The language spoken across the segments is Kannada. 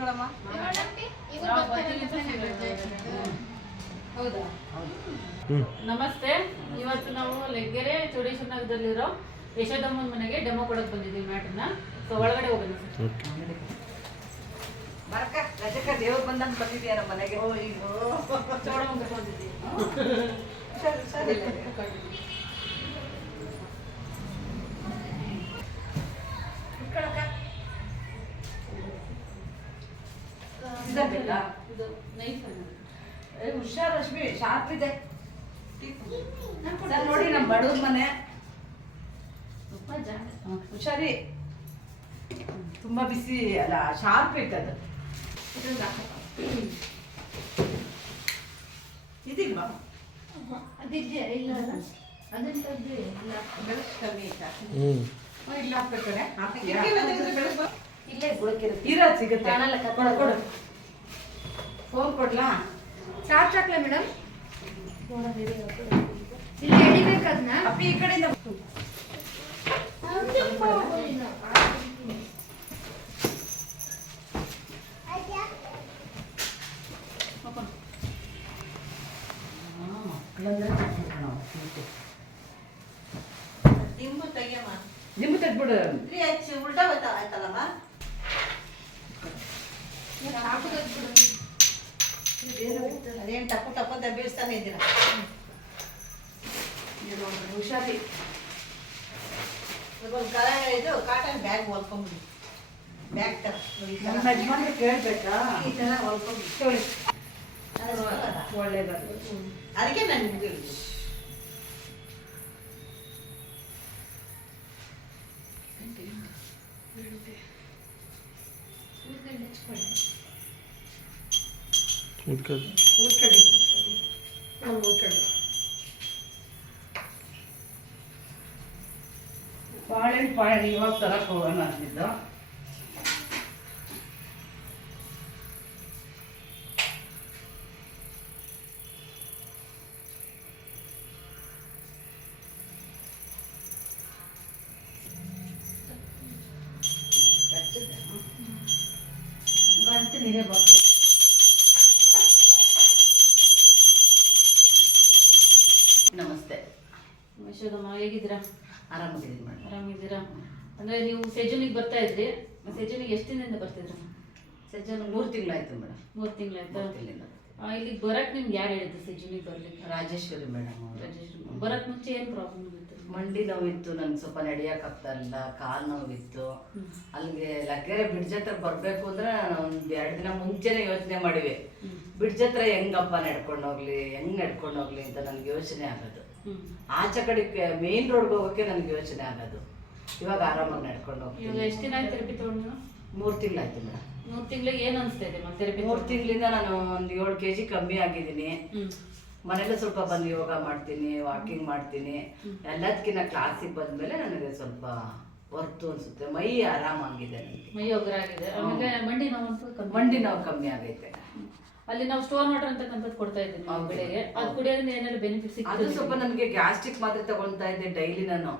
ನೋಡಮ್ಮ. ಹೌದಾ? ನಮಸ್ತೆ. ಇವತ್ತು ನಾವು ಲೆಗ್ಗೆರೆ ಚೌಡೇಶ್ವರ ನಗರದಲ್ಲಿರೋ ಯಶೋದಮ್ಮನ ಮನೆಗೆ ಡೆಮೋ ಕೊಡೋಕೆ ಬಂದಿದ್ದೀವಿ ಮ್ಯಾಟನ್ನ. ಸೊ ಒಳಗಡೆ ಹೋಗೋಣ ಸರ್. ಬರಕ ರಜಕ ದೇವ್ರು ಬಂದಂತ ಬಂದಿದ್ಯಾ ನಮ್ಮ ಮನೆಗೆ. ಚೌಡಮ್ಮ ಕರ್ಕೊಂಡಿದ್ದೀವಿ. ಇದು ನೈಸ್ ಹುಷಾರ್ ರಶ್ಮಿ, ಶಾರ್ಪ್ ಇದೆ ಸರ್. ನೋಡಿ ನಮ್ಮ ಬಡವ್ರ ಮನೆ. ಹುಷಾರಿ, ತುಂಬಾ ಬಿಸಿ ಅಲ್ಲ, ಶಾರ್ಪ್ ಇರ್ತದೆ. ಇದಿಲ್ವಾ? ಬೆಳಕು ಕಮ್ಮಿ ಆಯ್ತಾ? ಇಲ್ಲ ಹಾಕ್ಬೇಕಾರೆ ಇಲ್ಲೇ ಇರೋದು ಸಿಗುತ್ತೆ. ಕೊಡು, ಫೋನ್ ಕೊಡ್ಲಾ? ಚಾರ್ಜ್ ಹಾಕ್ಲಾ ಮೇಡಮ್? ಇಲ್ಲಿ ಎಳಿಬೇಕು ಅದನ್ನ. ಅಪ್ಪಿ ಈ ಕಡೆಯಿಂದ ದಿಂಬು ತೆಗ್ಬಿಡು. ಉಲ್ಟಾ ಆಯ್ತಲ್ಲಮ್ಮ. ಅದೇನು ಟಪ್ಪು ಟಪ್ಪಂತ ಬೀಳ್ಸ್ತಾನೆ ಇದ್ದೀರಾ? ಹುಷಾರಿ. ಒಂದು ಕಲ ಇದು ಕಾಟನ್ ಬ್ಯಾಗ್ ಹೊಲ್ಕೊಂಬಿಡಿ. ಬ್ಯಾಗ್ ತರ ನಮ್ಮ ಯಜಮಾನ್ರು ಕೇಳ್ಬೇಕಾ? ಈ ಥರ ಹೊಲ್ಕೊಂಬಿಡಿ. ಒಳ್ಳೇದು. ಅದಕ್ಕೆ ನಾನು ನಿಮಗೆ ಬಾಳೆಹಣ್ಣು ಇವಾಗ ತರಕ್ಕೆ ಹೋಗೋಣ ಅಂತಿದ್ದು. ಬಂತು ನೀರೇ ಬರ್ತೀವಿ. ನಮಸ್ತೆ ಯಶೋದಮ್ಮ, ಹೇಗಿದ್ದೀರಾ? ಆರಾಮಾಗಿದ್ದೀನಿ ಮೇಡಮ್. ಆರಾಮಿದ್ದೀರಾ? ಅಂದ್ರೆ ನೀವು ಸೆಜನಿಗೆ ಬರ್ತಾ ಇದ್ರಿ. ಸೆಜನಿಗೆ ಎಷ್ಟು ದಿನದಿಂದ ಬರ್ತಿದ್ರ? ಸಜ್ಜನ 3 ತಿಂಗಳಾಯ್ತು ಮೇಡಮ್. 3 ತಿಂಗಳಾಯ್ತಾ? 3 ತಿಂಗಳಿಂದ. ಇಲ್ಲಿಗೆ ಬರಕ್ ನಿಮ್ಗೆ ಯಾರು ಹೇಳಿದ್ರು ಸೆಜನಿಗೆ ಬರ್ಲಿಕ್ಕೆ? ರಾಜೇಶ್ವರಿ ಮೇಡಮ್ ಅವರು. ರಾಜೇಶ್ವರಿ. ಬರಕ್ ಮುಂಚೆ ಏನು ಪ್ರಾಬ್ಲಮ್ ಇತ್ತು? ಮಂಡಿ ನೋವಿತ್ತು, ನನ್ಗೆ ಸ್ವಲ್ಪ ನಡೆಯೋಕ್ಕಾಗ್ತಾ ಇಲ್ಲ, ಕಾಲು ನೋವಿತ್ತು. ಅಲ್ಲಿಗೆ ಲಗ್ಗೆರೆ ಬ್ರಿಡ್ಜ್ ಹತ್ರ ಬರಬೇಕು ಅಂದ್ರೆ ಒಂದು 2 ದಿನ ಮುಂಚೆನೆ ಯೋಚನೆ ಮಾಡಿವೆ. ಬ್ರಿಡ್ಜ್ ಹತ್ರ ಹೆಂಗಪ್ಪ ನಡ್ಕೊಂಡು ಹೋಗ್ಲಿ, ಹೆಂಗ್ ನಡ್ಕೊಂಡು ಹೋಗ್ಲಿ ಅಂತ ನನಗೆ ಯೋಚನೆ ಆಗೋದು. ಆಚೆ ಕಡೆ ಮೇನ್ ರೋಡ್ಗೆ ಹೋಗೋಕೆ ನನಗೆ ಯೋಚನೆ ಆಗೋದು. ಇವಾಗ ಆರಾಮಾಗಿ ನಡ್ಕೊಂಡು ಹೋಗ್ತೀನಿ. ಇವಾಗ ಎಷ್ಟು ದಿನ ಆಯ್ತು ಥೆರಪಿ ತಗೊಂಡು? 3 ತಿಂಗಳಾಯ್ತು ಮೇಡಮ್. 3 ತಿಂಗಳಿಗೆ ಏನು ಅನಿಸ್ತಾ ಇದೆ ಥೆರಪಿ? 3 ತಿಂಗಳಿಂದ ನಾನು ಒಂದು 7 kg ಕಮ್ಮಿ ಆಗಿದ್ದೀನಿ. ಮನೇಲಿ ಸ್ವಲ್ಪ ಬಂದು ಯೋಗ ಮಾಡ್ತೀನಿ, ವಾಕಿಂಗ್ ಮಾಡ್ತೀನಿ. ಎಲ್ಲದಕ್ಕಿಂತ ಕ್ಲಾಸಿಗೆ ಬಂದ್ಮೇಲೆ ನನಗೆ ಸ್ವಲ್ಪ ಹೊರ್ತು ಅನ್ಸುತ್ತೆ. ಮೈ ಆರಾಮಾಗಿದೆ ನನಗೆ. ಮೈ ಒಗ್ಗರಾಗಿದೆ. ಆಮೇಲೆ ಮಂಡಿ ನೋವು ಮಂಡಿ ನೋವು ಕಮ್ಮಿ ಆಗೈತೆ. ಅಲ್ಲಿ ನಾವು ಸ್ಟೋನ್ ವಾಟರ್ ಅಂತಕ್ಕಂಥದ್ದು ಕೊಡ್ತಾ ಇದ್ದೀವಿ ಬೆಳಿಗ್ಗೆ. ಅದು ಕುಡಿಯೋದ್ರಿಂದ ಏನಾದ್ರು ಬೆನಿಫಿಟ್ ಸಿಗ್ತದೆ? ಅದು ಸ್ವಲ್ಪ ನನಗೆ ಗ್ಯಾಸ್ಟ್ರಿಕ್ ಮಾತ್ರೆ ತಗೊಳ್ತಾ ಇದ್ದೆ ಡೈಲಿ. ನಾನು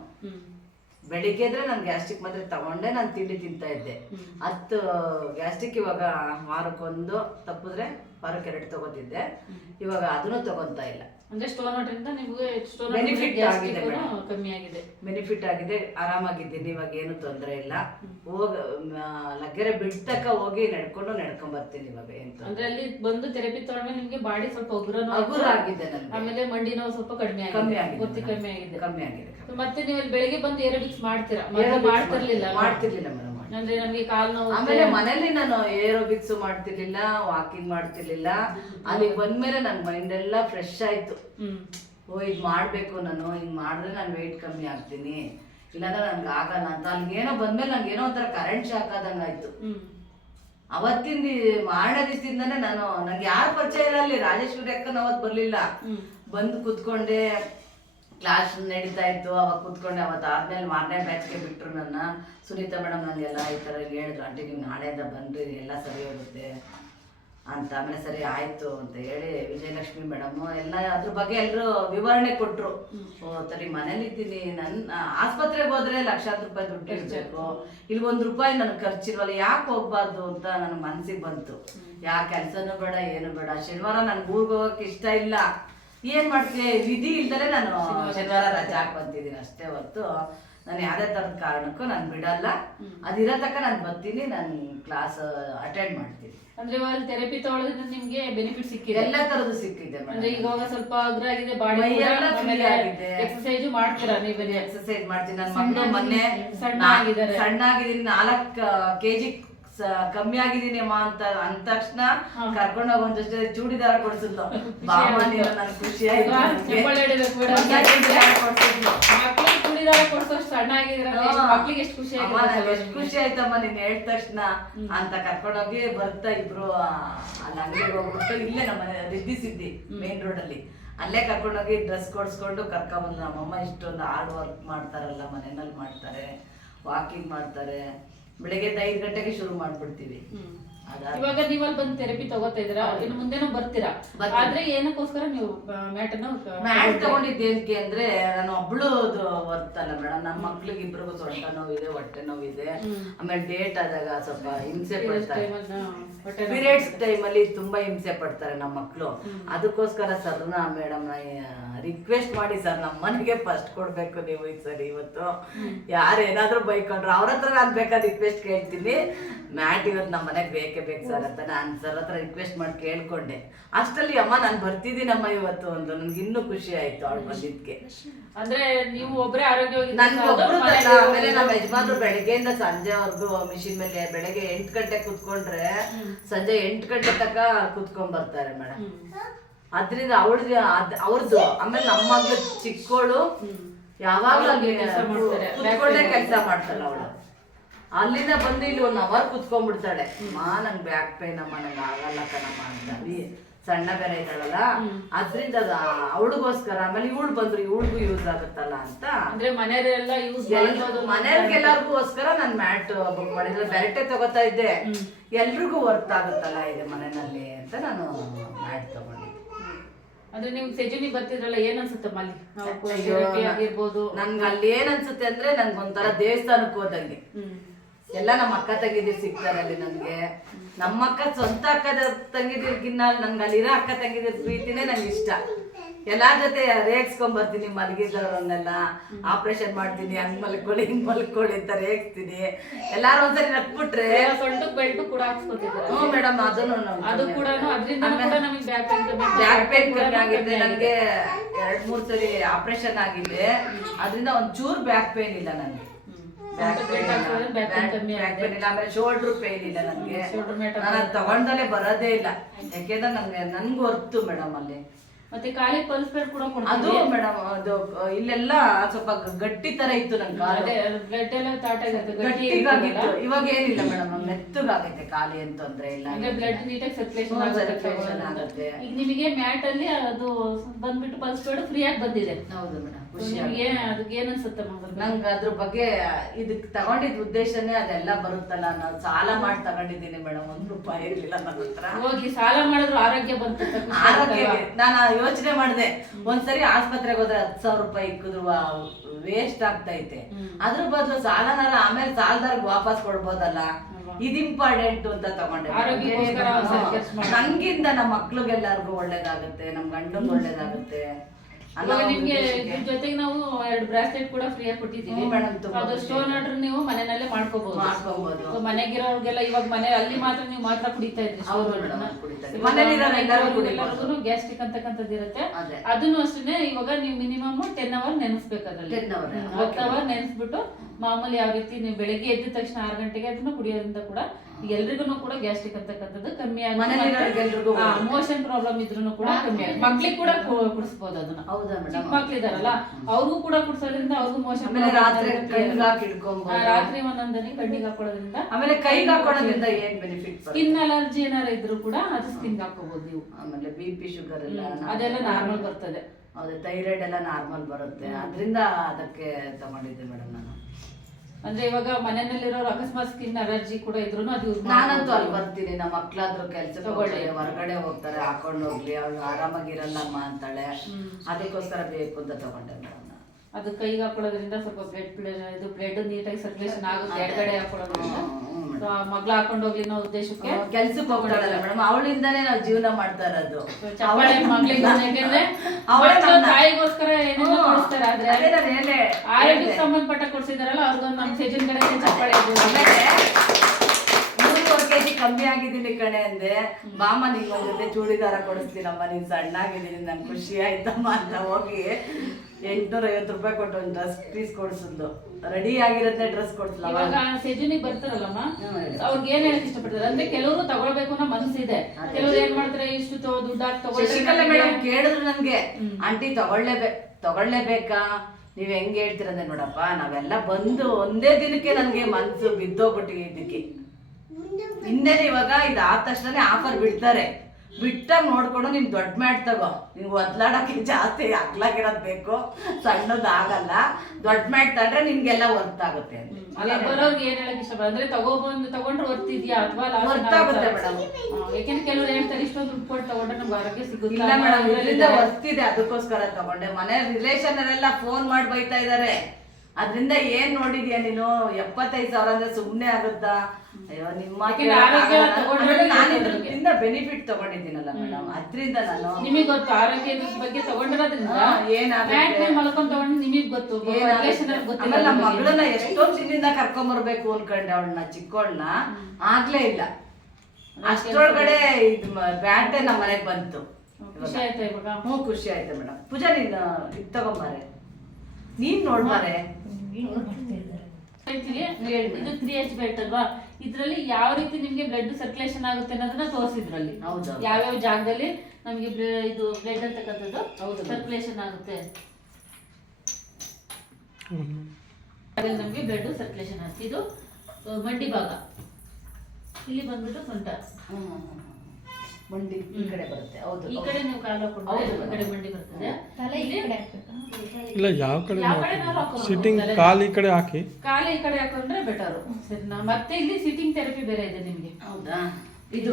ಬೆಳಿಗ್ಗೆ ಇದ್ರೆ ನಾನು ಗ್ಯಾಸ್ಟ್ರಿಕ್ ಮಾತ್ರೆ ತಗೊಂಡೆ ನಾನು ತಿಂಡಿ ತಿಂತಾ ಇದ್ದೆ. 10 ಗ್ಯಾಸ್ಟ್ರಿಕ್ ಇವಾಗ ವಾರಕ್ಕೊಂದು, ತಪ್ಪಿದ್ರೆ ವಾರಕ್ಕೆ 2 ತಗೋತಿದ್ದೆ. ಇವಾಗ ಅದನ್ನು ತಗೊಂತಾ ಇಲ್ಲ. ಅಂದ್ರೆ ಸ್ಟೋನ್ ವಾಟರ್ ಇಂದ ನಿಮಗೆ ಬೆನಿಫಿಟ್ ಆಗಿದೆ, ಕಮ್ಮಿ ಆಗಿದೆ. ಬೆನಿಫಿಟ್ ಆಗಿದೆ, ಆರಾಮಾಗಿದ್ದೀನಿ. ಇವಾಗ ಏನು ತೊಂದರೆ ಇಲ್ಲ. ಲಗ್ಗೆರೆ ಬಿಡ್ತಕ್ಕ ಹೋಗಿ ನಡ್ಕೊಂಡ್ ಬರ್ತೀನಿ ಇವಾಗ. ಅಂದ್ರೆ ಅಲ್ಲಿ ಬಂದು ಥೆರಪಿ ತಗೊಂಡ್ಮೇಲೆ ನಿಮ್ಗೆ ಬಾಡಿ ಸ್ವಲ್ಪ ಹಗುರ ಆಗಿದೆ ನನಗೆ. ಆಮೇಲೆ ಮಂಡಿ ನೋವು ಸ್ವಲ್ಪ ಕಡಿಮೆ ಆಗಿದೆ, ಗೊತ್ತಿ ಕಮ್ಮಿ ಆಗಿದೆ. ಮತ್ತೆ ನೀವು ಅಲ್ಲಿ ಬೆಳಿಗ್ಗೆ ಬಂದು ಏರೋಬಿಕ್ಸ್ ಮಾಡ್ತೀರಾ? ಮಾಡ್ತಿರ್ಲಿಲ್ಲ ಮೇಡಮ್. ಅಂದ್ರೆ ನಮ್ಗೆ ಕಾಲ್ ನೋವು. ಆಮೇಲೆ ಮನೇಲಿ ನಾನು ಏರೋಬಿಕ್ಸ್ ಮಾಡ್ತಿರ್ಲಿಲ್ಲ, ವಾಕಿಂಗ್ ಮಾಡ್ತಿರ್ಲಿಲ್ಲ. ಅಲ್ಲಿಗೆ ಬಂದ್ಮೇಲೆ ನನ್ನ ಮೈಂಡ್ ಎಲ್ಲ ಫ್ರೆಶ್ ಆಯ್ತು. ಓ ಇದು ಮಾಡ್ಬೇಕು, ನಾನು ಹಿಂಗ್ ಮಾಡಿದ್ರೆ ನಾನು ವೆಯ್ಟ್ ಕಮ್ಮಿ ಆಗ್ತೀನಿ, ಇಲ್ಲಾಂದ್ರೆ ನನ್ಗೆ ಆಗಲ್ಲ ಅಂತ. ಅಲ್ಲಿಗೇನೋ ಬಂದ್ಮೇಲೆ ನನ್ಗೆ ಏನೋ ಒಂಥರ ಕರೆಂಟ್ ಶಾಕ್ ಆದಂಗಾಯ್ತು. ಅವತ್ತಿಂದ ಮಾಡೋ ದಿವಸದಿಂದಾನೆ ನಂಗೆ ಯಾರು ಪರಿಚಯ ಇಲ್ಲ. ಅಲ್ಲಿ ರಾಜೇಶ್ವರಿ ಅಕ್ಕನ ಅವತ್ತು ಬರ್ಲಿಲ್ಲ. ಬಂದು ಕುತ್ಕೊಂಡೆ, ಕ್ಲಾಸ್ ನಡೀತಾ ಇತ್ತು. ಅವಾಗ ಕುತ್ಕೊಂಡೆ. ಅವತ್ತು ಆದ್ಮೇಲೆ ಮಾರನೇ ಬ್ಯಾಚ್ಗೆ ಬಿಟ್ರು ನನ್ನ. ಸುನೀತಾ ಮೇಡಮ್ ನನಗೆಲ್ಲ ಈ ಥರ ಹೇಳಿದ್ರು, ಆಂಟಿ ನೀವು ನಾಳೆಯಿಂದ ಬಂದ್ರಿ ಎಲ್ಲ ಸರಿ ಹೋಗುತ್ತೆ. ಅಂತ. ಆಮೇಲೆ ಸರಿ ಆಯ್ತು ಅಂತ ಹೇಳಿ ವಿಜಯಲಕ್ಷ್ಮಿ ಮೇಡಮ್ ಎಲ್ಲ ಅದ್ರ ಬಗ್ಗೆ ಎಲ್ಲರೂ ವಿವರಣೆ ಕೊಟ್ರು. ಓ ಸರಿ, ಮನೇಲಿದ್ದೀನಿ, ನನ್ನ ಆಸ್ಪತ್ರೆಗೆ ಹೋದ್ರೆ ಲಕ್ಷಾಂತರ ರೂಪಾಯಿ ದುಡ್ಡು ಇರ್ಬೇಕು, ಇಲ್ಲಿ ₹1 ನನಗೆ ಖರ್ಚಿಲ್ವಲ್ಲ, ಯಾಕೆ ಹೋಗ್ಬಾರ್ದು ಅಂತ ನನ್ನ ಮನ್ಸಿಗೆ ಬಂತು. ಯಾ ಕೆಲ್ಸನೂ ಬೇಡ ಏನು ಬೇಡ, ಶನಿವಾರ ನನ್ಗೆ ಊರಿಗೆ ಹೋಗಕ್ಕೆ ಇಷ್ಟ ಇಲ್ಲ, ಏನ್ ಮಾಡ್ತೀನಿ, ವಿಧಿ ಇಲ್ದಲೆ ನಾನು ಶನಿವಾರ ರಜೆ ಹಾಕಿ ಬಂತಿದ್ದೀನಿ ಅಷ್ಟೇ ಹೊರತು ನಾನು ಯಾವುದೇ ಥರದ ಕಾರಣಕ್ಕೂ ನಾನು ಬಿಡಲ್ಲ. ಅದಿರೋ ತನಕ ನಾನು ಬರ್ತೀನಿ, ನಾನು ಕ್ಲಾಸ್ ಅಟೆಂಡ್ ಮಾಡ್ತೀನಿ. ಅಂದ್ರೆ ಇವಾಗ ಥೆರಪಿ ತಗೊಳ್ಳೋದ್ರಿಂದ ನಿಮ್ಗೆ ಬೆನಿಫಿಟ್ ಸಿಕ್ಕಿದೆ, ಎಲ್ಲ ತರದ್ದು ಸಿಕ್ಕಿದೆ. ಅಂದ್ರೆ ಇವಾಗ ಸ್ವಲ್ಪ ಅಗ್ರ ಆಗಿದೆ, ಬಾಡಿ ಆಗಿದೆ, ಎಕ್ಸರ್ಸೈಜ್ ಮಾಡ್ತೀರಾ ನೀವು? ಎಕ್ಸರ್ಸೈಜ್ ಮಾಡ್ತೀನಿ. ನನ್ನ ಮಕ್ಕಳು ಮೊನ್ನೆ ಸಣ್ಣ ಆಗಿದ್ದಾರೆ, ಸಣ್ಣಾಗಿದ್ದೀನಿ, 4 kg ಕಮ್ಮಿ ಆಗಿದ್ದೀನಿ ಅಮ್ಮ ಅಂತ ಅಂದ ತಕ್ಷಣ ಕರ್ಕೊಂಡೋಗಿ ಒಂದ್ ಜೊತೆ ಚೂಡಿದಾರ ಕೊಡ್ಸಿದ್ಲು. ಬಾಮ ನೀನು, ನನ್ ಖುಷಿ ಆಯ್ತು. ಖುಷಿ ಆಯ್ತಮ್ಮ ನೀನ್ ಹೇಳಿದ ತಕ್ಷಣ ಅಂತ ಕರ್ಕೊಂಡೋಗಿ ಬರ್ತಾ ಇಬ್ರು ಅಲ್ಲಿ ಅಂಗಡಿಗೆ ಹೋಗ್ಬಿಟ್ಟು ಇಲ್ಲೇ ನಮ್ಮ ಮನೆ ರಿದ್ದಿ ಸಿದ್ದಿ ಮೇನ್ ರೋಡ್ ಅಲ್ಲಿ ಅಲ್ಲೇ ಕರ್ಕೊಂಡೋಗಿ ಡ್ರೆಸ್ ಕೊಡ್ಸ್ಕೊಂಡು ಕರ್ಕೊಂಡ್ಬಂದು. ನಮ್ಮಮ್ಮ ಇಷ್ಟೊಂದು ಹಾರ್ಡ್ ವರ್ಕ್ ಮಾಡ್ತಾರಲ್ಲ, ಮನೆಯಲ್ಲಿ ಮಾಡ್ತಾರೆ, ವಾಕಿಂಗ್ ಮಾಡ್ತಾರೆ. ಬೆಳಿಗ್ಗೆ 5 ಗಂಟೆಗೆ ಶುರು ಮಾಡ್ಬಿಡ್ತೀವಿ. ಇವಾಗ ನೀವಲ್ಲಿ ಬಂದು ಥೆರಪಿ ತಗೋತಾ ಇದ್ದೀರಾ, ಇನ್ನು ಮುಂದೆನೂ ಬರ್ತೀರಾ? ಆದ್ರೆ ಏನಕ್ಕೋಸ್ಕರ ನೀವು ಮ್ಯಾಟ್ ತಗೊಂಡಿದ್ದೇನಕ್ಕೆ ಅಂದ್ರೆ, ನಾನು ಒಬ್ಳು ಬರ್ತಲ್ಲ ಮೇಡಮ್, ನಮ್ಮ ಮಕ್ಳಿಗೆ ಇಬ್ರಿಗೂ ಸೊಂಟ ನೋವಿದೆ, ಹೊಟ್ಟೆ ನೋವಿದೆ. ಆಮೇಲೆ ಡೇಟ್ ಆದಾಗ ಸ್ವಲ್ಪ ಹಿಂಸೆ ಪಡ್ತಾರೆ, ಪೀರಿಯಡ್ಸ್ ಟೈಮಲ್ಲಿ ತುಂಬಾ ಹಿಂಸೆ ಪಡ್ತಾರೆ ನಮ್ಮ ಮಕ್ಳು. ಅದಕ್ಕೋಸ್ಕರ ಸರ್ನ ಮೇಡಮ್ ರಿಕ್ವೆಸ್ಟ್ ಮಾಡಿ, ಸರ್ ನಮ್ಮ ಮನೆಗೆ ಫಸ್ಟ್ ಕೊಡ್ಬೇಕು ನೀವು ಈ ಸರಿ. ಇವತ್ತು ಯಾರೇನಾದ್ರೂ ಬೈಕೊಂಡ್ರು ಅವ್ರ ಹತ್ರ ನಾನು ಬೇಕಾದ ರಿಕ್ವೆಸ್ಟ್ ಕೇಳ್ತೀನಿ, ಮ್ಯಾಟ್ ಇವತ್ತು ನಮ್ಮ ಮನೆಗೆ ಬೇಕೇ ಬೇಕು ಸರ್ ಅಂತ ನಾನು ಸರ್ ಹತ್ರ ರಿಕ್ವೆಸ್ಟ್ ಮಾಡಿ ಕೇಳ್ಕೊಂಡೆ. ಅಷ್ಟರಲ್ಲಿ ಅಮ್ಮ ನಾನು ಬರ್ತಿದ್ದೀನಮ್ಮ ಇವತ್ತು ಅಂತ ನನ್ಗೆ ಇನ್ನೂ ಖುಷಿ ಆಯ್ತು ಅವ್ಳು ಬಂದಿದ್ಕೆ. ಅಂದ್ರೆ ನೀವು ಒಬ್ಬರೇ ಆರೋಗ್ಯವಾಗಿ? ಆಮೇಲೆ ನಮ್ಮ ಯಜಮಾನ್ರು ಬೆಳಗ್ಗೆಯಿಂದ ಸಂಜೆವರೆಗೂ ಮಿಷಿನ್ ಮೇಲೆ ಬೆಳಗ್ಗೆ 8 ಗಂಟೆಗೆ ಕುತ್ಕೊಂಡ್ರೆ ಸಂಜೆ 8 ಗಂಟೆ ತನಕ ಕುತ್ಕೊಂಡ್ ಬರ್ತಾರೆ ಮೇಡಮ್. ಅದ್ರಿಂದ ಅವ್ರದ್ದು ಆಮೇಲೆ ನಮ್ಮ ಮಗಳು ಚಿಕ್ಕೋಳು ಯಾವಾಗ್ಲೂ ಕುತ್ಕೊಂಡೇ ಕೆಲಸ ಮಾಡ್ತಾಳ ಅವಳು. ಅಲ್ಲಿಂದ ಬಂದು ಇಲ್ಲಿ 1 hour ಕುತ್ಕೊಂಡ್ಬಿಡ್ತಾಳೆ. ನಂಗೆ ಬ್ಯಾಕ್ ಪೇನ್ ಅಮ್ಮ, ನಂಗೆ ಆಗಲ್ಲ ಕಣಮ್ಮ ಅಂತ. ಸಣ್ಣ ಬೇರೆ ಇದ್ದಾಳಲ್ಲ, ಅದ್ರಿಂದ ಅವಳಿಗೋಸ್ಕರ. ಆಮೇಲೆ ಇವಳು ಬಂದ್ರು, ಇವಳಿಗೂ ಯೂಸ್ ಆಗುತ್ತಲ್ಲ ಅಂತ ಅಂದ್ರೆ ಮನೆಯವರೆಲ್ಲ ಯೂಸ್ ಮನೆಯವ್ರಿಗೆಲ್ಲರಿಗೋಸ್ಕರ ನಾನು ಮ್ಯಾಟ್ ಬುಕ್ ಮಾಡಿದ್ರೆ ಬೆರಟೆ ತಗೋತಾ ಇದ್ದೆ, ಎಲ್ರಿಗೂ ವರ್ಕ್ ಆಗುತ್ತಲ್ಲ ಇದೆ ಮನೆಯಲ್ಲಿ ಅಂತ ನಾನು ಮ್ಯಾಟ್ ತಗೊಂಡಿದ್ದೆ. ಅಂದ್ರೆ ನೀವು ಸೆಜುನಿ ಬರ್ತಿದ್ರಲ್ಲ, ಏನ್ ಅನ್ಸುತ್ತಮ್ಮ ಅಲ್ಲಿ? ನನ್ಗೆ ಅಲ್ಲಿ ಏನ್ ಅನ್ಸುತ್ತೆ ಅಂದ್ರೆ, ನನ್ಗೊಂಥರ ದೇವಸ್ಥಾನಕ್ಕೆ ಹೋದಂಗೆ. ಎಲ್ಲ ನಮ್ಮ ಅಕ್ಕ ತಂಗಿದಿರು ಸಿಗ್ತಾರೆ ಅಲ್ಲಿ ನನ್ಗೆ. ನಮ್ಮ ಅಕ್ಕ ಸ್ವಂತ ಅಕ್ಕ ತಂಗಿದಿರ್ಗಿನ್ನ ನನ್ಗೆ ಅಲ್ಲಿರೋ ಅಕ್ಕ ತಂಗಿದಿರ್ ಪ್ರೀತಿನೇ ನಂಗೆ ಇಷ್ಟ. ಎಲ್ಲಾ ಜೊತೆ ರೇಗ್ಸ್ಕೊಂಡ್ ಬರ್ತೀನಿ, ಮಲಗಿದವ್ರನ್ನೆಲ್ಲ ಆಪರೇಷನ್ ಮಾಡ್ತೀನಿ, ಹಂಗ್ ಮಲ್ಕೊಳ್ಳಿ ಹಿಂಗ್ ಮಲ್ಕೊಳ್ಳಿ ಅಂತ ರೇಗಿಸ್ತೀನಿ. ಎಲ್ಲಾರು ಒಂದ್ಸರಿ ನಟ್ಬಿಟ್ರೆ ಸೊಂಟಕ್ಕೆ ಬೆಲ್ಟ್ ಕೂಡ ಹಾಕ್ಸ್ಕೊತಿದ್ದಾರೆ. ಹ್ಞೂ ಮೇಡಮ್, ಅದು ಕೂಡ ಬ್ಯಾಕ್ ಪೇನ್ ಕಮ್ಮಿ ಆಗಿದೆ ನನಗೆ. 2-3 ಸರಿ ಆಪರೇಷನ್ ಆಗಿದೆ, ಅದರಿಂದ ಒಂಚೂರು ಬ್ಯಾಕ್ ಪೇನ್ ಇಲ್ಲ ನನಗೆ. ಆಮೇಲೆ ಶೋಲ್ಡರ್ ಪೇನ್ ಇಲ್ಲ ನನಗೆ. ನಾನು ತಗೊಂಡಲ್ಲೇ ಬರೋದೇ ಇಲ್ಲ, ಯಾಕೆಂದ್ರೆ ನನ್ಗೆ ಹೊರ್ತು ಮೇಡಮ್ ಅಲ್ಲಿ. ಮತ್ತೆ ಕಾಲಿಗೆ ಪಲ್ಸ್ ಪೇಡ್ ಕೂಡ ಅದು ಮೇಡಮ್, ಅದು ಇಲ್ಲೆಲ್ಲ ಸ್ವಲ್ಪ ಗಟ್ಟಿ ತರ ಇತ್ತು ನನ್ ಕಾಲು, ಗಟ್ಟಿಗಾಗಿತ್ತು. ಇವಾಗ ಏನಿಲ್ಲ ಮೇಡಮ್, ಮೆತ್ತಗಾಗೈತೆ ಕಾಲಿ, ಏನ್ ತೊಂದ್ರೆ ಇಲ್ಲ. ಬ್ಲಡ್ ನೀಟಾಗಿ ಸರ್ಕ್ಯುಲೇಷನ್ ಆಗುತ್ತೆ. ಈಗ ನಿಮಗೆ ಮ್ಯಾಟ್ ಅಲ್ಲಿ ಅದು ಬಂದ್ಬಿಟ್ಟು ಪಲ್ಸ್ ಪೇಡ್ ಫ್ರೀ ಆಗಿ ಬಂದಿದೆ. ಹೌದು ಮೇಡಮ್, ಅದಕ್ಕೆ ಏನ್ ಅನ್ಸುತ್ತಮ್ಮ? ನಂಗೆ ಅದ್ರ ಬಗ್ಗೆ ಇದಕ್ ತಗೊಂಡಿದ್ ಉದ್ದೇಶನೇ ಅದೆಲ್ಲ ಬರುತ್ತಲ್ಲ. ನಾನು ಸಾಲ ಮಾಡಿ ತಗೊಂಡಿದ್ದೀನಿ ಮೇಡಮ್, ₹1 ಇರ್ಲಿಲ್ಲ ನನ್ನ ಹತ್ರ. ಹೋಗಿ ಸಾಲ ಮಾಡಿದ್ರು ಆರೋಗ್ಯ ಬಂತು. ಆರೋಗ್ಯ ನಾನು ಯೋಚನೆ ಮಾಡಿದೆ, ಒಂದ್ಸರಿ ಆಸ್ಪತ್ರೆಗೆ ಹೋದ್ರೆ ₹10,000 ಇಕ್ಕಿದ್ರು ವೇಸ್ಟ್ ಆಗ್ತೈತೆ. ಅದ್ರ ಬದಲು ಸಾಲನಾರ ಆಮೇಲೆ ಸಾಲದಾರ್ಗೆ ವಾಪಸ್ ಕೊಡ್ಬೋದಲ್ಲ, ಇದು ಇಂಪಾರ್ಟೆಂಟ್ ಅಂತ ತಗೊಂಡೆ. ನಂಗಿಂದ ನಮ್ಮ ಮಕ್ಳಿಗೆಲ್ಲರಿಗೂ ಒಳ್ಳೇದಾಗುತ್ತೆ, ನಮ್ ಗಂಡಂಗ್ ಒಳ್ಳೇದಾಗುತ್ತೆ. ನಿಮ್ಗೆ ಜೊತೆಗೆ ನಾವು 2 ಬ್ರಾಸ್ಲೆಟ್ ಕೂಡ ಫ್ರೀ ಆಗಿ ಕೊಟ್ಟಿದ್ದೀವಿ. ಅದು ಸ್ಟೋನ್ ಆರ್ಡರ್ ನೀವು ಮನೆಯಲ್ಲೇ ಮಾಡ್ಕೋಬಹುದು. ಮನೆಗಿರೋರ್ಗೆಲ್ಲ ಇವಾಗ ಮನೆ ಅಲ್ಲಿ ಮಾತ್ರ ನೀವು ಮಾತ್ರ ಕುಡಿತಾ ಇದ್ರಿ. ಎಲ್ಲರಿಗೂ ಗ್ಯಾಸ್ಟ್ರಿಕ್ ಅಂತಕ್ಕಂಥದ್ದು ಇರುತ್ತೆ. ಅದನ್ನು ಅಷ್ಟೇ ಇವಾಗ ನೀವು ಮಿನಿಮಮ್ 10 hours ನೆನೆಸ್ಬೇಕು. ಅದ್ರಲ್ಲಿ 10 hours ನೆನೆಸ್ಬಿಟ್ಟು ಮಾಮೂಲಿ ಯಾವ ರೀತಿ ನೀವು ಬೆಳಗ್ಗೆ ಎದ್ದ ತಕ್ಷಣ 6 ಗಂಟೆಗೆ ಅದನ್ನು ಕುಡಿಯೋದ್ರಿಂದ ಕೂಡ ಎಲ್ರಿಗೂ ಕೂಡ ಗ್ಯಾಸ್ಟ್ರಿಕ್ ಅಂತಕ್ಕಂಥದ್ದು ಕಮ್ಮಿ ಆಗುತ್ತೆ. ಮೋಷನ್ ಪ್ರಾಬ್ಲಮ್ ಇದ್ರೂ ಕೂಡ ಕಮ್ಮಿ ಆಗುತ್ತೆ. ಮಕ್ಳಿಗೆ ಕೂಡ ಕುಡಿಸ್ಬೋದು ಅದನ್ನ. ಚಿಕ್ಕ ಮಕ್ಳಿದಾರಲ್ಲ ಅವ್ರಿಗೂ ಕೂಡ ಕುಡಿಸೋದ್ರಿಂದ ಅವ್ರಿಗೂ ಮೋಷನ್. ರಾತ್ರಿ ಒಂದೊಂದನಿ ಕಣ್ಣಿಗೆ ಹಾಕೊಳ್ಳೋದ್ರಿಂದ, ಆಮೇಲೆ ಕೈಗೆ ಹಾಕೊಳ್ಳೋದ್ರಿಂದ ಏನ್ ಬೆನಿಫಿಟ್? ಸ್ಕಿನ್ ಅಲರ್ಜಿ ಏನಾರ ಇದ್ರು ಕೂಡ ಅದು ಸ್ಕಿನ್ ಹಾಕೋಬಹುದು ನೀವು. ಆಮೇಲೆ BP ಶುಗರ್ ಎಲ್ಲ ಅದೆಲ್ಲ ನಾರ್ಮಲ್ ಬರ್ತದೆ. ಹೌದು, ಥೈರಾಯ್ಡ್ ಎಲ್ಲ ನಾರ್ಮಲ್ ಬರುತ್ತೆ. ಅದರಿಂದ ಅದಕ್ಕೆ ತಗೊಂಡಿದ್ದೆ ಮೇಡಮ್ ನಾನು. ಅಂದ್ರೆ ಇವಾಗ ಮನೆಯಲ್ಲಿರೋರು ಅಕಸ್ಮಾತ್ ಸ್ಕಿನ್ ಅಲರ್ಜಿ ಕೂಡ ಇದ್ರು ಅದು ಯೂಸ್ ನಾನಂತೂ ಅಲ್ಲಿ ಬರ್ತೀನಿ, ನಮ್ಮ ಮಕ್ಳಾದ್ರು ಕೆಲ್ಸಕ್ಕೆ ಹೋಗ್ತಾರೆ, ಹೊರಗಡೆ ಹೋಗ್ತಾರೆ, ಹಾಕೊಂಡು ಹೋಗ್ಲಿ, ಅವಳು ಆರಾಮಾಗಿರಲ್ಲಮ್ಮ ಅಂತಾಳೆ, ಅದಕ್ಕೋಸ್ಕರ ಬೇಕು ಅಂತ ತಗೊಂಡೆ ಮೇಡಮ್. ಅದು ಕೈಗೆ ಹಾಕೊಳ್ಳೋದ್ರಿಂದ ಸ್ವಲ್ಪ ಇದು ಬ್ಲಡ್ ನೀಟಾಗಿ ಸರ್ಕ್ಯುಲೇಷನ್ ಆಗುತ್ತೆ ಎಡಗಡೆ ಹಾಕೊಳ್ಳೋದ್ರಿಂದ. ಮಗ್ಳ ಹಾಕೊಂಡು ಹೋಗ್ಲಿ ಅನ್ನೋ ಉದ್ದೇಶಕ್ಕೆ ಕೆಲ್ಸಕ್ಕೆ ಹೋಗ್ತಾಳಲ್ಲ ಮೇಡಮ್, ಅವಳಿಂದಾನೇ ನಾವು ಜೀವನ ಮಾಡ್ತಾ ಇರೋದು. ಚಪ್ಪಾಳೆ ಮಗ್ಳಿಗೆ ತಾಯಿಗೋಸ್ಕರ ಏನೇನೋ ಕೊಡಿಸ್ತಾರೆ, ಆದ್ರೆ ಆರೋಗ್ಯಕ್ಕೆ ಸಂಬಂಧಪಟ್ಟ ಕೊಡ್ಸಿದಾರಲ್ಲ ಅವ್ರಿಗೊಂದು ನಮ್ಮ ಸೆಜನ್ ಕಡೆ ಚಪ್ಪಾಳೆ. 3 kg ಕಮ್ಮಿ ಆಗಿದ್ದೀನಿ ಕಣೆ ಅಂದೆ, ಬಾಮ ನಿಂಗೊಂದ್ ಜೊತೆ ಚೂಡಿದಾರ ಕೊಡಿಸ್ತೀನಮ್ಮ, ನೀನ್ ಸಣ್ಣಾಗಿದ್ದೀನಿ, ನನ್ ಖುಷಿ ಆಯ್ತಮ್ಮ ಅಂತ ಹೋಗಿ 850 ರೂಪಾಯಿ ಕೊಟ್ಟು ಒಂದು ಡ್ರೆಸ್ ಪೀಸ್ ಕೊಡ್ಸಿದ್ಲು. ರೆಡಿ ಆಗಿರತ್ತೆ ಡ್ರೆಸ್ ಕೊಡ್ಸಲ್ಲ. ಇವಾಗ ಸೆಜುನಿಗೆ ಬರ್ತಾರಲ್ಲಮ್ಮ, ಅವ್ರಿಗೆ ಏನ್ ಹೇಳಕ್ ಇಷ್ಟಪಡ್ತಾರೆ ಅಂದ್ರೆ ಕೆಲವರು ತಗೊಳ್ಬೇಕು ಅನ್ನೋ ಮನಸ್ಸಿದೆ, ಕೆಲವ್ರು ಏನ್ ಮಾಡ್ತಾರೆ ಇಷ್ಟು ದುಡ್ಡಾಗಿ ತಗೊಳ್ಳಿ ಮೇಡಮ್. ಕೇಳಿದ್ರು ನನ್ಗೆ, ಆಂಟಿ ತಗೊಳ್ಳೇಬೇಕಾ, ನೀವ್ ಹೆಂಗ್ ಹೇಳ್ತೀರಂದ್ರೆ, ನೋಡಪ್ಪ ನಾವೆಲ್ಲ ಬಂದು ಒಂದೇ ದಿನಕ್ಕೆ ನನ್ಗೆ ಮನ್ಸು ಬಿದ್ದೋಗ್ಬಿಟ್ಟಿದ್ದಕ್ಕೆ ಹಿಂದೆನೆ ಇವಾಗ ಇದಾದ ತಕ್ಷಣ ಆಫರ್ ಬಿಡ್ತಾರೆ, ಬಿಟ್ಟಾಗ ನೋಡ್ಕೊಂಡು ನೀನ್ ದೊಡ್ಡ ಮ್ಯಾಟ್ ತಗೋ, ನೀವು ಒದ್ಲಾಡಕ್ಕೆ ಜಾಸ್ತಿ ಅಗ್ಲಾಗಿರೋದ್ ಬೇಕು, ಸಣ್ಣದಾಗಲ್ಲ, ದೊಡ್ಡ ಮ್ಯಾಟ್ ತಗೊಂಡ್ರೆ ನಿಮ್ಗೆಲ್ಲ ವರ್ತ್ ಆಗುತ್ತೆ. ಬರೋರ್ಗೆ ಏನ್ ಹೇಳಕ್ ಇಷ್ಟ ಅಂದ್ರೆ ತಗೊಂಡ್ರೆ ವರ್ತ್ ಇದೆಯಾ ಅಥವಾ ವರ್ತ್ ಆಗುತ್ತೆ ಮೇಡಮ್. ಯಾಕೆಂದ್ರೆ ಕೆಲವ್ರು ಹೇಳ್ತಾರೆ ಇಷ್ಟೊಂದು ದುಡ್ಡು ಕೊಟ್ಟು ತಗೊಂಡ್ರೆ ನಮ್ಗೆ ಆರೋಗ್ಯ ಸಿಗುತ್ತೆ. ಇಲ್ಲ ಮೇಡಮ್, ಇದರಿಂದ ವರ್ತ್ ಇದೆ, ಅದಕ್ಕೋಸ್ಕರ ತಗೊಂಡೆ. ಮನೆ ರಿಲೇಷನ್ ಅವರೆಲ್ಲ ಫೋನ್ ಮಾಡಿ ಬೈತಾ ಇದಾರೆ, ಅದ್ರಿಂದ ಏನ್ ನೋಡಿದ್ಯಾ ನೀನು, 75,000 ಅಂದ್ರೆ ಸುಮ್ನೆ ಆಗುತ್ತಾ? ಅಯ್ಯೋ ನಿಮ್ಮ ನಾನಿಂದ ಬೆನಿಫಿಟ್ ತಗೊಂಡಿದ್ದೀನಲ್ಲ ಮೇಡಮ್, ಅದ್ರಿಂದ ನಾನು ನಿಮಗ್ ಗೊತ್ತು ಆರೋಗ್ಯದ ಬಗ್ಗೆ ತಗೊಂಡಿರೋದ್ರಿಂದ ಏನಾಗುತ್ತೆ ಮಲ್ಕೊಂಡ್ ತಗೊಂಡು ನಿಮಗ್ ಗೊತ್ತು. ಆಮೇಲೆ ನಮ್ಮ ಮಗಳನ್ನ ಎಷ್ಟೊಂದು ದಿನದಿಂದ ಕರ್ಕೊಂಡ್ ಬರ್ಬೇಕು ಅನ್ಕೊಂಡೆ, ಅವಳನ್ನ ಚಿಕ್ಕವಳನ್ನ, ಆಗ್ಲೇ ಇಲ್ಲ. ಅಷ್ಟೊಳಗಡೆ ಇದು ಬ್ಯಾಟೆ ನಮ್ಮ ಮನೆಗ್ ಬಂತು. ಖುಷಿ ಆಯ್ತಾ ಇವಾಗ? ಹ್ಞೂ ಖುಷಿ ಆಯ್ತು ಮೇಡಮ್. ಪೂಜಾ ನೀನ್ ಇದು ತಗೊಂಬಾರೆ, ನೀನ್ ನೋಡ್ಬಾರೆ. ಇದು 3H ಬೆಲ್ಟ್ ಅಲ್ವಾ, ಇದ್ರಲ್ಲಿ ಯಾವ ರೀತಿ ನಿಮ್ಗೆ ಬ್ಲಡ್ ಸರ್ಕ್ಯುಲೇಷನ್ ಆಗುತ್ತೆ ಅನ್ನೋದನ್ನ ತೋರಿಸಿದ್ರಲ್ಲಿ, ಯಾವ್ಯಾವ ಜಾಗದಲ್ಲಿ ನಮ್ಗೆ ಇದು ಬ್ಲಡ್ ಅಂತಕ್ಕಂಥದ್ದು ಸರ್ಕ್ಯುಲೇಷನ್ ಆಗುತ್ತೆ, ನಮ್ಗೆ ಬ್ಲಡ್ ಸರ್ಕ್ಯುಲೇಷನ್ ಆಗುತ್ತೆ. ಇದು ಮಂಡಿ ಭಾಗ, ಇಲ್ಲಿ ಬಂದ್ಬಿಟ್ಟು ಸೊಂಟ, ಮಂಡಿ ಈ ಕಡೆ ಬರುತ್ತೆ. ಹೌದು, ಈ ಕಡೆ ನೀವು ಕಾಲು ಹಾಕೊಂಡ್ರೆ ಈ ಕಡೆ ಮಂಡಿ ಬರ್ತದೆ. ಇಲ್ಲ ಯಾವ ಕಡೆ ಸಿಟ್ಟಿಂಗ್ ಕಾಲು ಈ ಕಡೆ ಹಾಕಿ, ಕಾಲು ಈ ಕಡೆ ಹಾಕೊಂಡ್ರೆ ಬೆಟರ್. ಸರಿನಾ? ಮತ್ತೆ ಇಲ್ಲಿ ಸಿಟ್ಟಿಂಗ್ ಥೆರಪಿ ಬೇರೆ ಇದೆ ನಿಮ್ಗೆ. ಹೌದಾ? ಇದು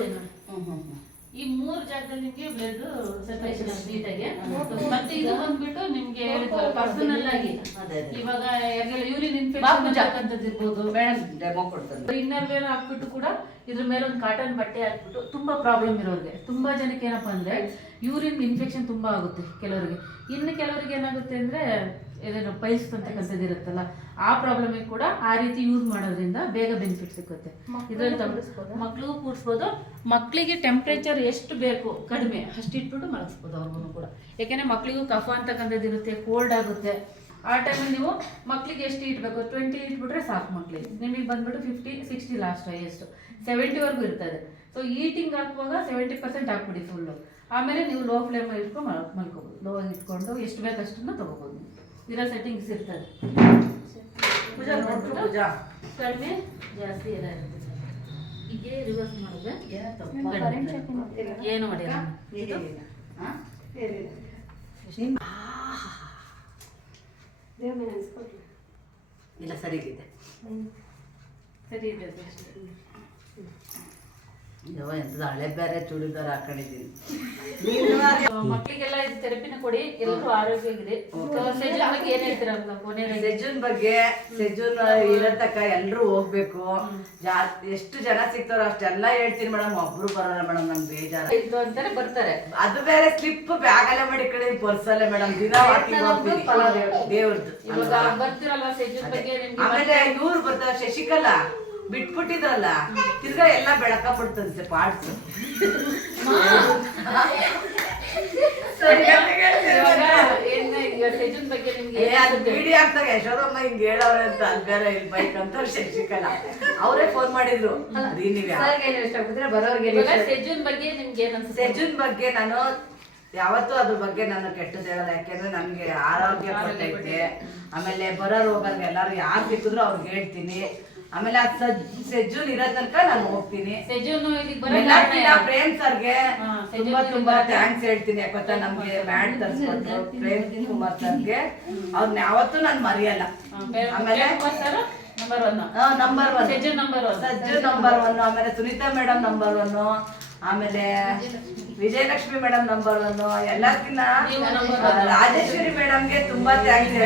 ಈ 3 ಜಾಗದಲ್ಲಿ ನಿಮ್ಗೆ ಬ್ಲಡ್ ಸರ್ಕ್ಯುಲೇಷನ್ ನೀಟಾಗಿ. ಮತ್ತೆ ಇದು ಬಂದ್ಬಿಟ್ಟು ನಿಮ್ಗೆ ಪರ್ಸನಲ್ ಆಗಿ ಇವಾಗ ಯೂರಿನ್ ಇನ್ಫೆಕ್ಷನ್ ಅಂತದ್ದು ಇರ್ಬೋದು, ಡೆಮೋ ಕೊಡ್ತಾರೆ. ಇನ್ನರ್ ವೇರ್ ಹಾಕ್ಬಿಟ್ಟು ಕೂಡ ಇದ್ರ ಮೇಲೆ ಒಂದು ಕಾಟನ್ ಬಟ್ಟೆ ಹಾಕ್ಬಿಟ್ಟು ತುಂಬಾ ಪ್ರಾಬ್ಲಮ್ ಇರೋರಿಗೆ, ತುಂಬಾ ಜನಕ್ಕೆ ಏನಪ್ಪಾ ಅಂದ್ರೆ ಯೂರಿನ್ ಇನ್ಫೆಕ್ಷನ್ ತುಂಬಾ ಆಗುತ್ತೆ ಕೆಲವರಿಗೆ. ಇನ್ನು ಕೆಲವರಿಗೆ ಏನಾಗುತ್ತೆ ಅಂದ್ರೆ ಏನೇನೋ ಪೈಲ್ಸ್ ಅಂತಕ್ಕಂಥದ್ದು ಇರುತ್ತಲ್ಲ, ಆ ಪ್ರಾಬ್ಲಮಿಗೆ ಕೂಡ ಆ ರೀತಿ ಯೂಸ್ ಮಾಡೋದ್ರಿಂದ ಬೇಗ ಬೆನಿಫಿಟ್ ಸಿಗುತ್ತೆ. ಇದ್ರಲ್ಲಿ ಮಕ್ಳಿಗೂ ಕೂಡಿಸ್ಬೋದು. ಮಕ್ಕಳಿಗೆ ಟೆಂಪ್ರೇಚರ್ ಎಷ್ಟು ಬೇಕು ಕಡಿಮೆ ಅಷ್ಟು ಇಟ್ಬಿಟ್ಟು ಮಲಗಿಸ್ಬೋದು ಅವ್ರಿಗೂ ಕೂಡ. ಯಾಕೆಂದ್ರೆ ಮಕ್ಕಳಿಗೂ ಕಫ ಅಂತಕ್ಕಂಥದ್ದು ಇರುತ್ತೆ, ಕೋಲ್ಡ್ ಆಗುತ್ತೆ. ಆ ಟೈಮಲ್ಲಿ ನೀವು ಮಕ್ಕಳಿಗೆ ಎಷ್ಟು ಇಟ್ಬೇಕು, 20 ಇಟ್ಬಿಟ್ರೆ ಸಾಕು ಮಕ್ಕಳಿಗೆ. ನಿಮಗೆ ಬಂದ್ಬಿಟ್ಟು 50, 60 ಲಾಸ್ಟ್ ಹೈಯೆಸ್ಟ್, 70ವರೆಗೂ ಇರ್ತದೆ. ಸೊ ಈಟಿಂಗ್ ಹಾಕುವಾಗ 70% ಹಾಕ್ಬಿಡಿ ಫುಲ್ಲು. ಆಮೇಲೆ ನೀವು ಲೋ ಫ್ಲೇಮ್ ಇಟ್ಕೊಂಡು ಮಲ್ಕೋಬೋದು. ಲೋ ಇಟ್ಕೊಂಡು ಎಷ್ಟು ಬೇಕಷ್ಟನ್ನು ತೊಗೋಬೋದು. ಇರೋ ಸೆಟ್ಟಿಂಗ್ಸ್ ಇರ್ತದೆ. ಕಡಿಮೆ ಜಾಸ್ತಿ ಎಲ್ಲ ಇರುತ್ತೆ. ಹೀಗೆ ರಿವರ್ಸ್ ಮಾಡಿದ್ರೆ ಏನು ಮಾಡಿಲ್ಲ. ಇಲ್ಲ ಸರಿಗಿದೆ, ಸರಿ ಇದೆ. ಎಂತ ಹಳೆ ಬೇರೆ ಚೂಡಿದಾರ ಹಾಕೊಂಡಿದ್ದೀನಿ. ಮಕ್ಕಳಿಗೆಲ್ಲ ಇದು ಥೆರಪಿನ ಕೊಡಿ, ಎಲ್ಲರೂ ಆರೋಗ್ಯಗಿದೆ. ಏನ್ ಹೇಳ್ತೀರಾ ಸೆಜುನ್ ಬಗ್ಗೆ? ಸೆಜುನ್ ಇರತಕ್ಕ ಎಲ್ರು ಹೋಗ್ಬೇಕು. ಎಷ್ಟು ಜನ ಸಿಗ್ತಾರೋ ಅಷ್ಟೆಲ್ಲ ಹೇಳ್ತೀನಿ ಮೇಡಮ್. ಒಬ್ರು ಬರೋಲ್ಲ ಮೇಡಮ್, ನಮ್ಗೆ ಬೇಜಾರ ಇದು ಅಂತಾರೆ ಬರ್ತಾರೆ. ಅದು ಬೇರೆ ಸ್ಲಿಪ್ ಬ್ಯಾಗಲ್ಲೇ ಮಾಡಿ ಕಡೆ ಪರ್ಸಲ್ಲೇ ಮೇಡಮ್, ದಿನ ದೇವ್ರದ್ದು ಬರ್ತಿರಲ್ಲ ಸೆಜುನ್ ಬಗ್ಗೆ. ಆಮೇಲೆ ಇವ್ರು ಬರ್ತಾರ, ಶಶಿಕಲಾ ಬಿಟ್ಬಿಟ್ಟಿದ್ರಲ್ಲ, ತಿರ್ಗಾ ಎಲ್ಲ ಬೆಳಕಬಿಡ್ತಂತೆ ಪಾರ್ಟ್ಸ್. ವಿಡಿಯೋ ಆಗ್ತಾಗ ಯಶೋದಮ್ಮ ಹಿಂಗ್ ಹೇಳವ್ರೆ ಅಂತ ಅಲ್ಲಿ ಬೇರೆ ಇಲ್ಲಿ ಬೈಕ್ ಅಂತ ಶಶಿಕಲಾ ಅವರೇ ಫೋನ್ ಮಾಡಿದ್ರು. ಸೆಜುನ್ ಬಗ್ಗೆ ನಾನು ಯಾವತ್ತೂ ಅದ್ರ ಬಗ್ಗೆ ನಾನು ಕೆಟ್ಟದ್ದು ಹೇಳಲ್ಲ, ಯಾಕೆಂದ್ರೆ ನನ್ಗೆ ಆರೋಗ್ಯ ಕೊಟ್ಟೈತೆ. ಆಮೇಲೆ ಬರೋ ರೋಗರ್ಗೆ ಎಲ್ಲಾರು ಯಾರು ಸಿಕ್ಕಿದ್ರು ಅವ್ರಿಗೆ ಹೇಳ್ತೀನಿ. ಆಮೇಲೆ ಸೆಜುನ್ ಇರೋ ತನಕ ನಾನು ಹೋಗ್ತೀನಿ. ಪ್ರೇಮ್ ಸರ್ಗೆ ತುಂಬಾ ಥ್ಯಾಂಕ್ಸ್ ಹೇಳ್ತೀನಿ. ಯಾಕಂತ ನಮ್ಗೆ ಮ್ಯಾಟ್ ತರಿಸ್ಕೊಟ್ರು ಪ್ರೇಮ್ ಕುಮಾರ್ ಸರ್ಗೆ, ಅವ್ರನ್ನ ಯಾವತ್ತೂ ನಾನು ಮರೆಯಲ್ಲ. ಆಮೇಲೆ ನಂಬರ್ 1 ನಂಬರ್ 1 ಸಜ್ಜು ನಂಬರ್ 1 ಸಜ್ಜು ನಂಬರ್ 1, ಆಮೇಲೆ ಸುನೀತಾ ಮೇಡಮ್ ನಂಬರ್ 1, ಆಮೇಲೆ ವಿಜಯಲಕ್ಷ್ಮಿ ಮೇಡಮ್ ನಂಬರ್ 1, ಎಲ್ಲಕ್ಕಿಂತ ನೀವು number 1. ರಾಜೇಶ್ವರಿ ಮೇಡಮ್ಗೆ ತುಂಬಾ ಥ್ಯಾಂಕ್ಸ್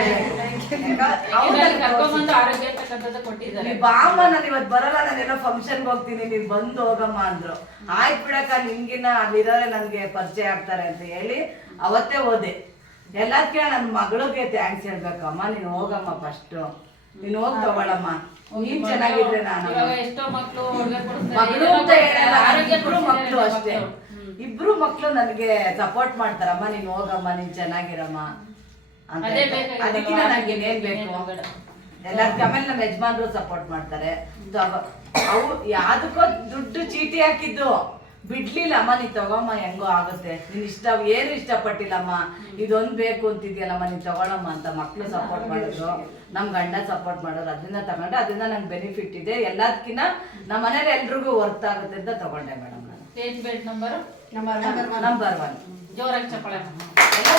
ಕರ್ಕೊಂಡ್ಬಂದು ಆರೋಗ್ಯ ಇರ್ತಕ್ಕಂಥದ್ದು ಕೊಟ್ಟಿದ್ದಾರೆ. ಬಾಮ್ಮ ನಾನು ಇವತ್ತು ಬರಲ್ಲ, ನಾನೆಲ್ಲೋ ಫಂಕ್ಷನ್ಗೆ ಹೋಗ್ತೀನಿ, ನೀನ್ ಬಂದು ಹೋಗಮ್ಮ ಅಂದ್ರು. ಆಯ್ತು ಬಿಡಕ್ಕ, ನಿನ್ಗಿನ್ನ ಅಲ್ಲಿರೋರೆ ನನ್ಗೆ ಪರಿಚಯ ಆಗ್ತಾರೆ ಅಂತ ಹೇಳಿ ಅವತ್ತೇ ಹೋದೆ. ಎಲ್ಲದಕ್ಕೆ ನನ್ನ ಮಗಳಿಗೆ ಥ್ಯಾಂಕ್ಸ್ ಹೇಳ್ಬೇಕಮ್ಮ, ನೀನು ಹೋಗಮ್ಮ ಫಸ್ಟ್, ನೀನು ಹೋಗಿ ತಗೊಳಮ್ಮ, ನೀನ್ ಚೆನ್ನಾಗಿದ್ರೆ ನಾನು ಇವಾಗ ಎಷ್ಟೋ ಮಕ್ಕಳು ಹುಡುಗ ಮಗಳು ಅಂತ ಹೇಳಲ್ಲ, ಇಬ್ರು ಮಕ್ಳು ಅಷ್ಟೇ, ಇಬ್ರು ಮಕ್ಳು ನನಗೆ ಸಪೋರ್ಟ್ ಮಾಡ್ತಾರಮ್ಮ, ನೀನ್ ಹೋಗಮ್ಮ, ನೀನ್ ಚೆನ್ನಾಗಿರಮ್ಮ ಅಂತ. ಅದೇ ಬೇಕಾಗಿರೋದು. ಅದಕ್ಕಿಂತ ನಂಗೆ ಇನ್ನೇನ್ ಬೇಕು? ಎಲ್ಲದಕ್ಕೆ ಆಮೇಲೆ ನಮ್ಮ ಯಜಮಾನ್ರು ಸಪೋರ್ಟ್ ಮಾಡ್ತಾರೆ. ಅವು ಯಾವ್ದಕ್ಕೋ ದುಡ್ಡು ಚೀಟಿ ಹಾಕಿದ್ದು ಬಿಡ್ಲಿಲ್ಲ, ಅಮ್ಮ ನೀ ತಗೊಮ್ಮ, ಹೆಂಗೋ ಆಗುತ್ತೆ, ನೀನ್ ಇಷ್ಟ ಏನು ಇಷ್ಟಪಟ್ಟಿಲ್ಲಮ್ಮ, ಇದೊಂದು ಬೇಕು ಅಂತಿದ್ಯಲ್ಲಮ್ಮ, ನೀನ್ ತಗೊಳಮ್ಮ ಅಂತ ಮಕ್ಳು ಸಪೋರ್ಟ್ ಮಾಡಿದ್ರು, ನಮ್ ಗಂಡ ಸಪೋರ್ಟ್ ಮಾಡೋರು, ಅದನ್ನ ತಗೊಂಡೆ, ಅದರಿಂದ ನಂಗೆ ಬೆನಿಫಿಟ್ ಇದೆ. ಎಲ್ಲದಕ್ಕಿಂತ ನಮ್ಮ ಮನೇಲಿ ಎಲ್ರಿಗೂ ವರ್ತ್ ಆಗುತ್ತೆ ಅಂತ ತಗೊಂಡೆ ಮೇಡಮ್ ನಾನು. ಏಜ್ ಬೆಲ್ಟ್ ನಂಬರ್ ನಂಬರ್ 1 ಜೋರಾಗಿ ಚಪ್ಪಾಳೆ. ಎಲ್ಲ